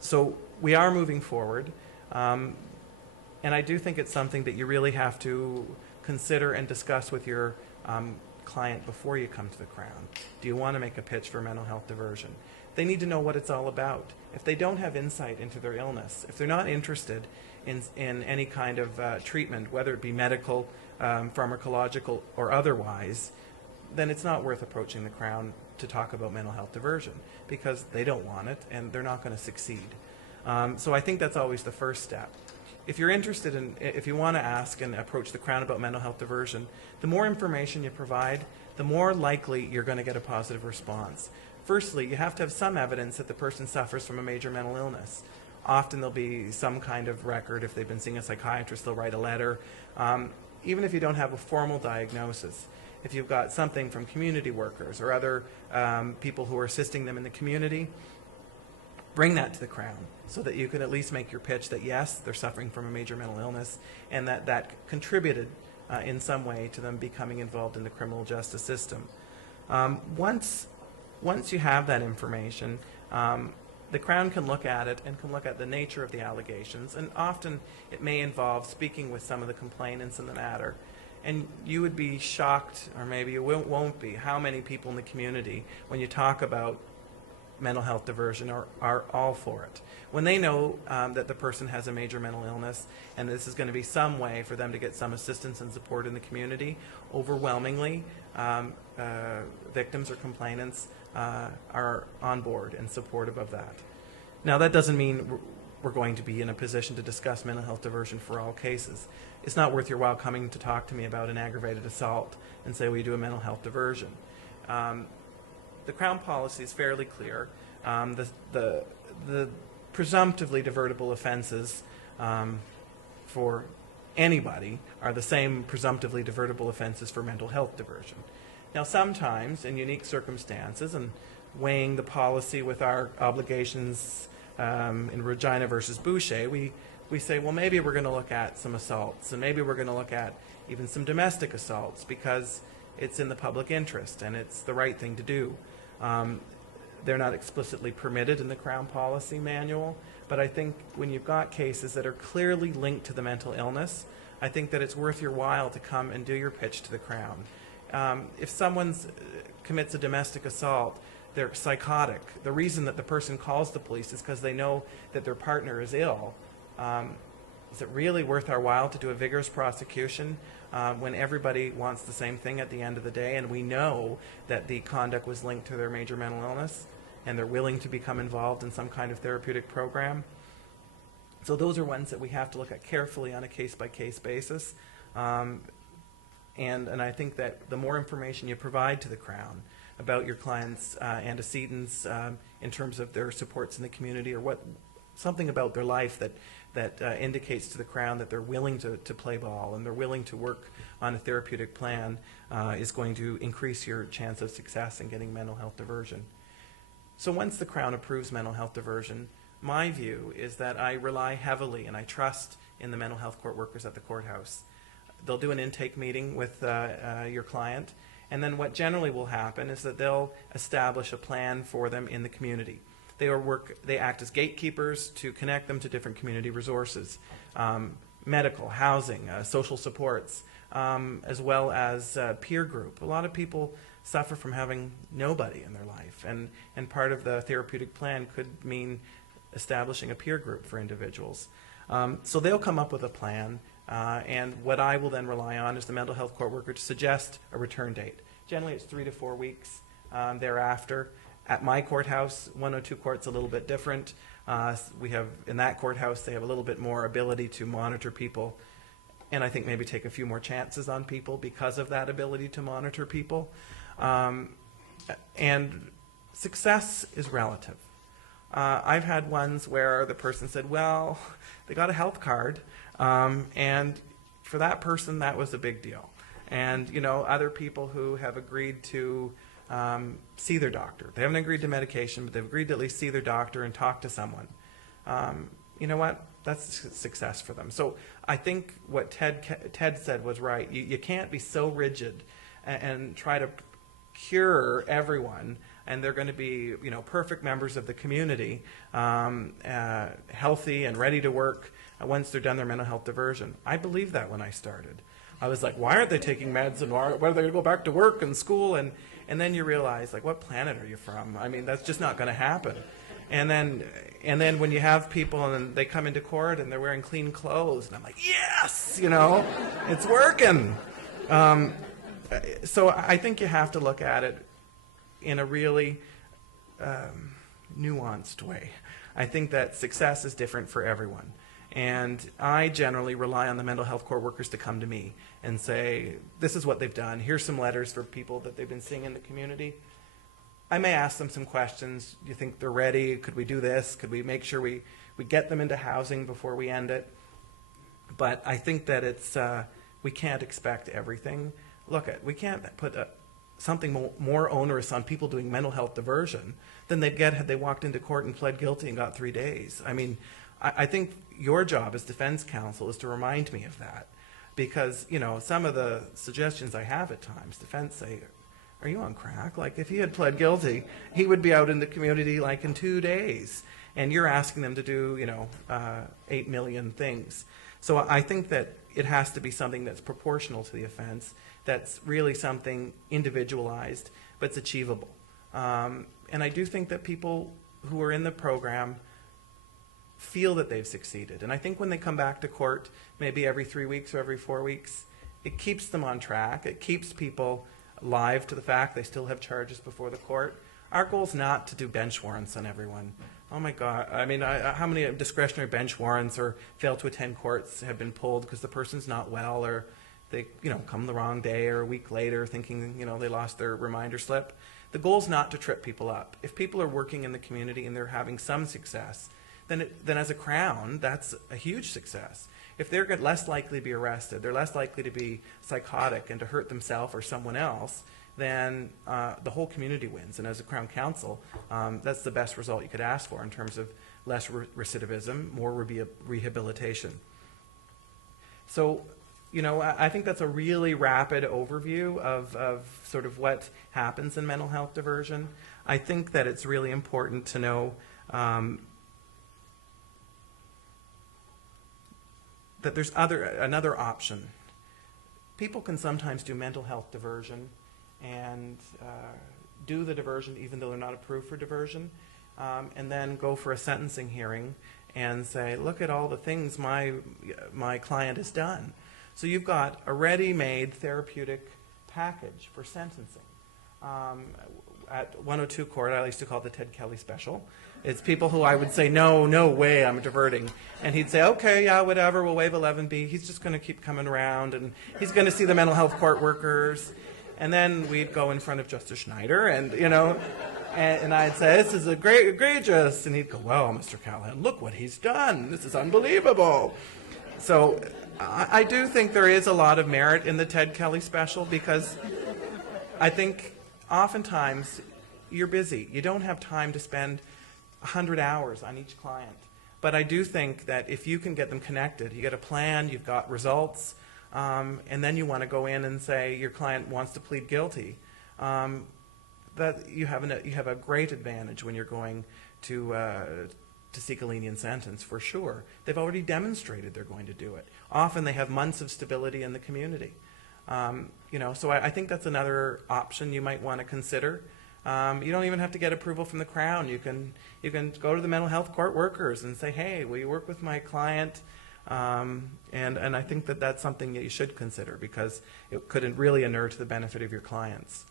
So we are moving forward, and I do think it's something that you really have to consider and discuss with your client before you come to the Crown. Do you want to make a pitch for mental health diversion? They need to know what it's all about. If they don't have insight into their illness, if they're not interested in any kind of treatment, whether it be medical, pharmacological, or otherwise, then it's not worth approaching the Crown to talk about mental health diversion, because they don't want it and they're not going to succeed. So I think that's always the first step. If you're interested in, if you want to ask and approach the Crown about mental health diversion, the more information you provide, the more likely you're going to get a positive response. Firstly, you have to have some evidence that the person suffers from a major mental illness. Often there'll be some kind of record. If they've been seeing a psychiatrist, they'll write a letter. Even if you don't have a formal diagnosis, if you've got something from community workers or other people who are assisting them in the community, bring that to the Crown so that you can at least make your pitch that yes, they're suffering from a major mental illness and that contributed in some way to them becoming involved in the criminal justice system. Once you have that information, the Crown can look at it and can look at the nature of the allegations, and often it may involve speaking with some of the complainants in the matter. And you would be shocked, or maybe you won't be, how many people in the community, when you talk about mental health diversion, are all for it. When they know that the person has a major mental illness and this is going to be some way for them to get some assistance and support in the community, overwhelmingly victims or complainants are on board and supportive of that. Now, that doesn't mean we're going to be in a position to discuss mental health diversion for all cases. It's not worth your while coming to talk to me about an aggravated assault and say, we do a mental health diversion. The Crown policy is fairly clear. The presumptively divertible offenses for anybody are the same presumptively divertible offenses for mental health diversion. Now, sometimes, in unique circumstances, and weighing the policy with our obligations in Regina versus Boucher, we say, well, maybe we're going to look at some assaults, and maybe we're going to look at even some domestic assaults because it's in the public interest and it's the right thing to do. They're not explicitly permitted in the Crown policy manual, but I think when you've got cases that are clearly linked to the mental illness, I think that it's worth your while to come and do your pitch to the Crown. If someone commits a domestic assault, they're psychotic. The reason that the person calls the police is because they know that their partner is ill. Is it really worth our while to do a vigorous prosecution when everybody wants the same thing at the end of the day, and we know that the conduct was linked to their major mental illness and they're willing to become involved in some kind of therapeutic program? So those are ones that we have to look at carefully on a case-by-case basis. And I think that the more information you provide to the Crown about your clients' antecedents in terms of their supports in the community, or something about their life that indicates to the Crown that they're willing to play ball and they're willing to work on a therapeutic plan, is going to increase your chance of success in getting mental health diversion. So once the Crown approves mental health diversion, my view is that I rely heavily and I trust in the mental health court workers at the courthouse. They'll do an intake meeting with your client, and then what generally will happen is that they'll establish a plan for them in the community. They act as gatekeepers to connect them to different community resources, medical, housing, social supports, as well as peer group. A lot of people suffer from having nobody in their life, and part of the therapeutic plan could mean establishing a peer group for individuals. So they'll come up with a plan, and what I will then rely on is the mental health court worker to suggest a return date. Generally it's 3 to 4 weeks thereafter. At my courthouse, 102 court's a little bit different. We have, in that courthouse, they have a little bit more ability to monitor people, and I think maybe take a few more chances on people because of that ability to monitor people. And success is relative. I've had ones where the person said, well, they got a health card, and for that person that was a big deal. And other people who have agreed to see their doctor. They haven't agreed to medication, but they've agreed to at least see their doctor and talk to someone. You know what? That's success for them. So I think what Ted said was right. You can't be so rigid and try to cure everyone and they're going to be, you know, perfect members of the community, healthy and ready to work once they're done their mental health diversion. I believed that when I started. I was like, why aren't they taking meds, and why are they going to go back to work and school? And then you realize, like, what planet are you from? I mean, that's just not going to happen. And then when you have people and they come into court and they're wearing clean clothes, and I'm like, yes, you know, it's working. So I think you have to look at it in a really nuanced way. I think that success is different for everyone. And I generally rely on the mental health court workers to come to me and say, this is what they've done. Here's some letters for people that they've been seeing in the community. I may ask them some questions. Do you think they're ready? Could we do this? Could we make sure we get them into housing before we end it? But I think that it's, we can't expect everything. Look, we can't put something more onerous on people doing mental health diversion than they'd get had they walked into court and pled guilty and got 3 days. I mean, I think your job as defense counsel is to remind me of that, because, you know, some of the suggestions I have at times, defense say, are you on crack? Like, if he had pled guilty, he would be out in the community like in 2 days, and you're asking them to do, you know, 8 million things. So I think that it has to be something that's proportional to the offense, that's really something individualized, but it's achievable. And I do think that people who are in the program feel that they've succeeded. And I think when they come back to court, maybe every 3 weeks or every 4 weeks, it keeps them on track. It keeps people alive to the fact they still have charges before the court. Our goal is not to do bench warrants on everyone. Oh my God, I mean, how many discretionary bench warrants or fail to attend courts have been pulled because the person's not well, or they, you know, come the wrong day or a week later thinking, you know, they lost their reminder slip. The goal is not to trip people up. If people are working in the community and they're having some success, then as a Crown, that's a huge success. If they're less likely to be arrested, they're less likely to be psychotic and to hurt themselves or someone else, then the whole community wins. And as a Crown Counsel, that's the best result you could ask for in terms of less recidivism, more rehabilitation. So, you know, I think that's a really rapid overview of sort of what happens in mental health diversion. I think that it's really important to know that there's another option. People can sometimes do mental health diversion and do the diversion even though they're not approved for diversion, and then go for a sentencing hearing and say, look at all the things my client has done. So you've got a ready-made therapeutic package for sentencing. At 102 Court, I used to call it the Ted Kelly special. It's people who I would say, no way, I'm diverting. And he'd say, okay, yeah, whatever, we'll waive 11B. He's just going to keep coming around, and he's going to see the mental health court workers. And then we'd go in front of Justice Schneider, and, you know, and I'd say, this is egregious. And he'd go, well, Mr. Callahan, look what he's done. This is unbelievable. So I do think there is a lot of merit in the Ted Kelly special, because I think oftentimes you're busy. You don't have time to spend 100 hours on each client. But I do think that if you can get them connected, you get a plan, you've got results, and then you want to go in and say your client wants to plead guilty, that you have a great advantage when you're going to seek a lenient sentence, for sure. They've already demonstrated they're going to do it. Often they have months of stability in the community. You know, so I think that's another option you might want to consider. You don't even have to get approval from the Crown. You can go to the mental health court workers and say, hey, will you work with my client? And I think that that's something that you should consider, because it could really inure to the benefit of your clients.